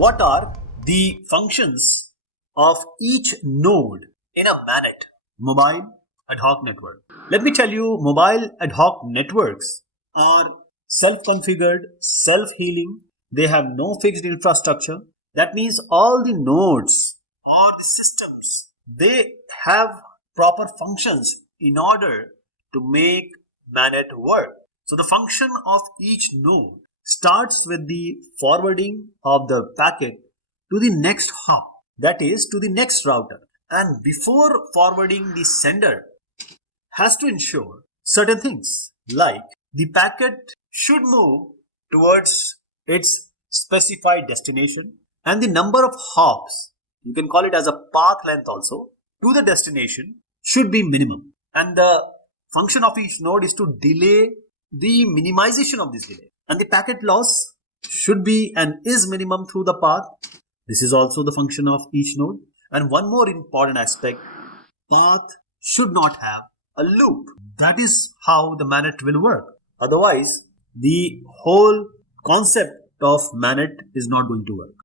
what are the functions of each node in a MANET, mobile ad hoc network. Let me tell you, mobile ad hoc networks are self-configured, self-healing. They have no fixed infrastructure. That means all the nodes or the systems, they have proper functions in order to make MANET work. So the function of each node starts with the forwarding of the packet to the next hop, that is to the next router. And before forwarding, the sender has to ensure certain things like the packet should move towards its specified destination and the number of hops, you can call it as a path length also, to the destination should be minimum. And the function of each node is to delay the minimization of this delay. And the packet loss should be and is minimum through the path. This is also the function of each node. And one more important aspect, path should not have a loop. That is how the MANET will work. Otherwise, the whole concept of MANET is not going to work.